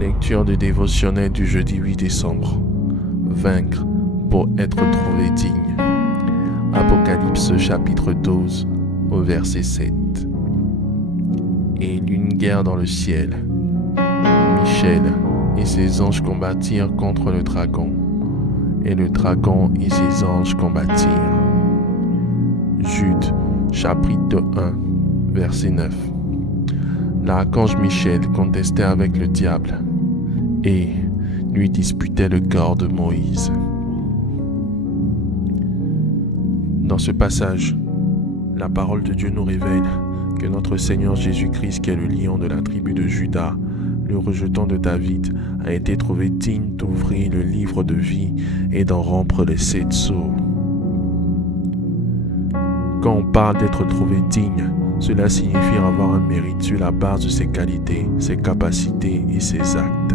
Lecture du dévotionnel du jeudi 8 décembre. Vaincre pour être trouvé digne. Apocalypse chapitre 12 au verset 7. Et il y eut une guerre dans le ciel. Michel et ses anges combattirent contre le dragon, et le dragon et ses anges combattirent. Jude chapitre 1 verset 9. L'archange Michel contestait avec le diable et lui disputait le corps de Moïse. Dans ce passage, la parole de Dieu nous révèle que notre Seigneur Jésus-Christ, qui est le lion de la tribu de Juda, le rejeton de David, a été trouvé digne d'ouvrir le livre de vie et d'en rompre les 7 sceaux. Quand on parle d'être trouvé digne, cela signifie avoir un mérite sur la base de ses qualités, ses capacités et ses actes.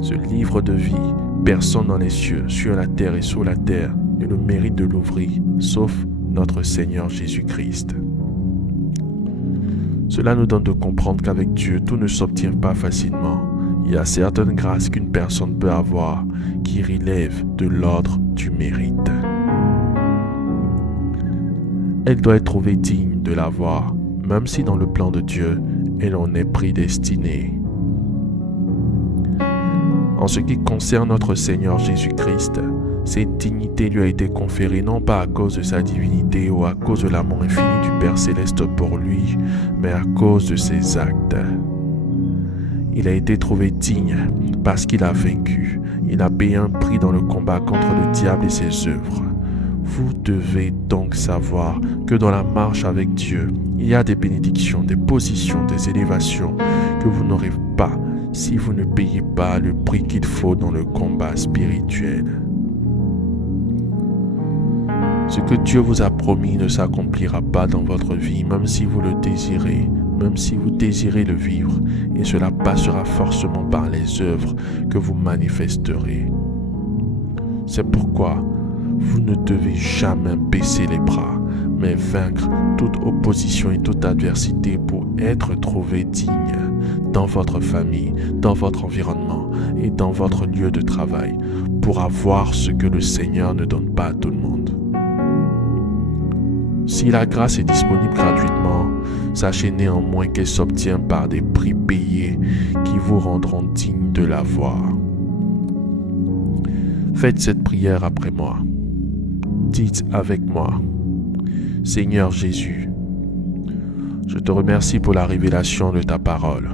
Ce livre de vie, personne dans les cieux, sur la terre et sous la terre ne le mérite de l'ouvrir, sauf notre Seigneur Jésus-Christ. Cela nous donne de comprendre qu'avec Dieu, tout ne s'obtient pas facilement. Il y a certaines grâces qu'une personne peut avoir qui relèvent de l'ordre du mérite. Elle doit être trouvée digne de l'avoir, même si dans le plan de Dieu, elle en est prédestinée. En ce qui concerne notre Seigneur Jésus-Christ, cette dignité lui a été conférée non pas à cause de sa divinité ou à cause de l'amour infini du Père Céleste pour lui, mais à cause de ses actes. Il a été trouvé digne parce qu'il a vaincu. Il a payé un prix dans le combat contre le diable et ses œuvres. Vous devez donc savoir que dans la marche avec Dieu, il y a des bénédictions, des positions, des élévations que vous n'aurez pas si vous ne payez pas le prix qu'il faut dans le combat spirituel. Ce que Dieu vous a promis ne s'accomplira pas dans votre vie, même si vous le désirez, même si vous désirez le vivre, et cela passera forcément par les œuvres que vous manifesterez. C'est pourquoi vous ne devez jamais baisser les bras, mais vaincre toute opposition et toute adversité pour être trouvé digne dans votre famille, dans votre environnement et dans votre lieu de travail, pour avoir ce que le Seigneur ne donne pas à tout le monde. Si la grâce est disponible gratuitement, sachez néanmoins qu'elle s'obtient par des prix payés qui vous rendront dignes de l'avoir. Faites cette prière après moi. Dites avec moi: Seigneur Jésus, je te remercie pour la révélation de ta parole.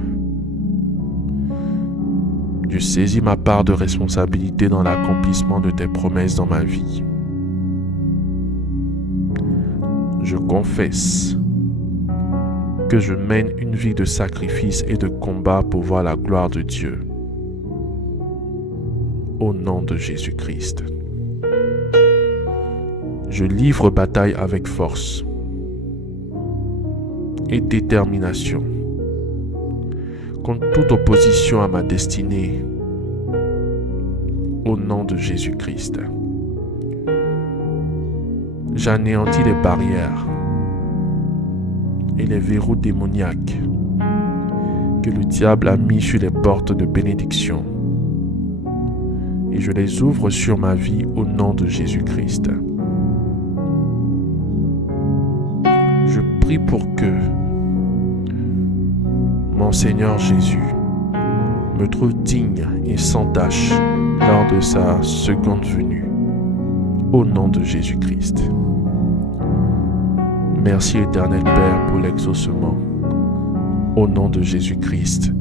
Je saisis ma part de responsabilité dans l'accomplissement de tes promesses dans ma vie. Je confesse que je mène une vie de sacrifice et de combat pour voir la gloire de Dieu. Au nom de Jésus-Christ. Je livre bataille avec force et détermination contre toute opposition à ma destinée. Au nom de Jésus-Christ. J'anéantis les barrières et les verrous démoniaques que le diable a mis sur les portes de bénédiction, et je les ouvre sur ma vie au nom de Jésus-Christ. Je prie pour que mon Seigneur Jésus me trouve digne et sans tache lors de sa seconde venue, au nom de Jésus-Christ. Merci éternel Père pour l'exaucement, au nom de Jésus-Christ.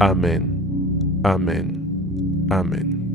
Amen, Amen, Amen.